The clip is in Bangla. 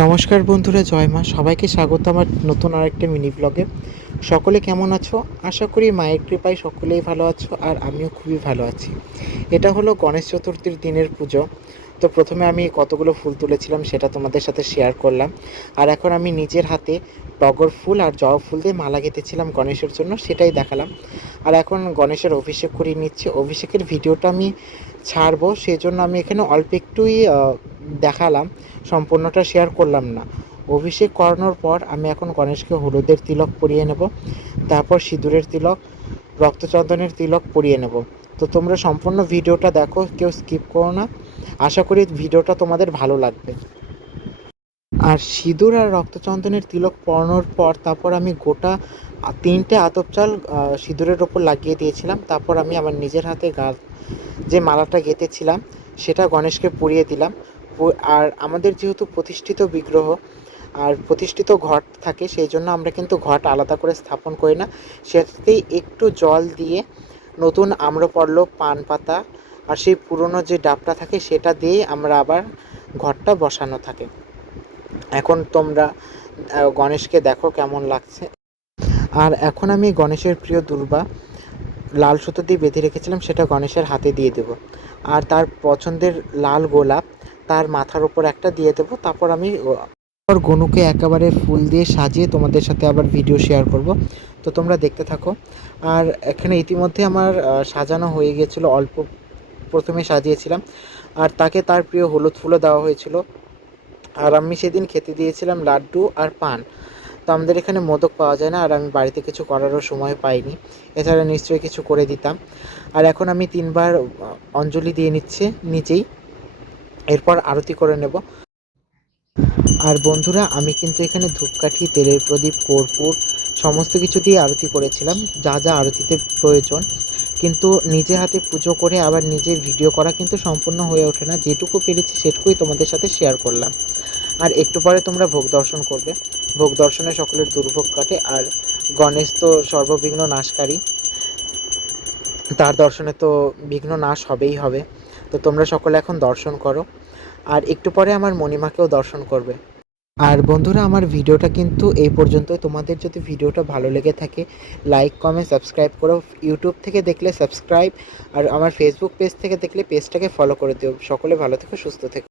নমস্কার বন্ধুরা, জয় মা। সবাইকে স্বাগত আমার নতুন আরেকটা মিনি ব্লগে। সকলে কেমন আছো? আশা করি মায়ের কৃপায় সকলেই ভালো আছো, আর আমিও খুবই ভালো আছি। এটা হলো গণেশ চতুর্থীর দিনের পুজো। তো প্রথমে আমি কতগুলো ফুল তুলেছিলাম সেটা তোমাদের সাথে শেয়ার করলাম। আর এখন আমি নিজের হাতে টগর ফুল আর জবা ফুল দিয়ে মালা গেঁথেছিলাম গণেশের জন্য, সেটাই দেখালাম। আর এখন গণেশের অভিষেক করিয়ে নিচ্ছি। অভিষেকের ভিডিওটা আমি ছাড়বো, সেজন্য আমি এখানে অল্প একটুই দেখালাম, সম্পূর্ণটা শেয়ার করলাম না। অভিষেক করানোর পর আমি এখন গণেশকে হলুদের তিলক পরিয়ে নেব, তারপর সিঁদুরের তিলক, রক্তচন্দনের তিলক পরিয়ে নেব। তো তোমরা সম্পূর্ণ ভিডিওটা দেখো, কেউ স্কিপ করো না। আশা করি ভিডিওটা তোমাদের ভালো লাগবে। আর সিঁদুর আর রক্তচন্দনের তিলক পরানোর পর তারপর আমি গোটা 3টে আতপ চাল সিঁদুরের ওপর লাগিয়ে দিয়েছিলাম। তারপর আমি আমার নিজের হাতে যে মালাটা গেঁথেছিলাম সেটা গণেশকে পরিয়ে দিলাম। আর আমাদের যেহেতু প্রতিষ্ঠিত বিগ্রহ আর প্রতিষ্ঠিত ঘট থাকে, সেই জন্য আমরা কিন্তু ঘট আলাদা করে স্থাপন করি না। সেটাতেই একটু জল দিয়ে নতুন আম্রপল্লব, পান পাতা আর সেই পুরনো যে ডাবটা থাকে সেটা দিয়েই আমরা আবার ঘরটা বসানো থাকে। এখন তোমরা গণেশকে দেখো কেমন লাগছে। আর এখন আমি গণেশের প্রিয় দুর্বা লাল সুতো দিয়ে বেঁধে রেখেছিলাম, সেটা গণেশের হাতে দিয়ে দেব। আর তার পছন্দের লাল গোলাপ তার মাথার উপর একটা দিয়ে দেবো। তারপর আমি গনুকে একেবারে ফুল দিয়ে সাজিয়ে তোমাদের সাথে আবার ভিডিও শেয়ার করব। তো তোমরা দেখতে থাকো। আর এখানে ইতিমধ্যে আমার সাজানো হয়ে গিয়েছিল, অল্প প্রথমে সাজিয়েছিলাম। আর তাকে তার প্রিয় হলুদ ফুলও দেওয়া হয়েছিল। আর আমি সেদিন খেতে দিয়েছিলাম লাড্ডু আর পান। তো আমাদের এখানে মোদক পাওয়া যায় না, আর আমি বাড়িতে কিছু করারও সময় পাইনি। এছাড়া নিশ্চয়ই কিছু করে দিতাম। আর এখন আমি 3বার অঞ্জলি দিয়ে নিচ্ছে নিজেই, এরপর আরতি করে নেব। আর বন্ধুরা, আমি কিন্তু এখানে ধূপকাঠি, তেলের প্রদীপ, কর্পূর সমস্ত কিছু দিয়ে আরতি করেছিলাম, যা যা আরতিতে প্রয়োজন। কিন্তু নিজে হাতে পুজো করে আবার নিজে ভিডিও করা কিন্তু সম্পূর্ণ হয়ে ওঠে না। যেটুকু পেরেছি সেটুকুই তোমাদের সাথে শেয়ার করলাম। আর একটু পরে তোমরা ভোগ দর্শন করবে। ভোগ দর্শনে সকলের দুর্ভোগ কাটে। আর গণেশ তো সর্ববিঘ্ন নাশকারী, তার দর্শনে তো বিঘ্ন নাশ হবেই হবে। তো তোমরা সকলে এখন দর্শন করো, আর একটু পরে আমার মণিমাকেও দর্শন করবে। আর বন্ধুরা, আমার ভিডিওটা কিন্তু এই পর্যন্তই। তোমাদের যদি ভিডিওটা ভালো লেগে থাকে, লাইক, কমেন্ট, সাবস্ক্রাইব করো। ইউটিউব থেকে দেখলে সাবস্ক্রাইব, আর আমার ফেসবুক পেজ থেকে দেখলে পেজটাকে ফলো করে দিও। সকলে ভালো থেকো, সুস্থ থেকো।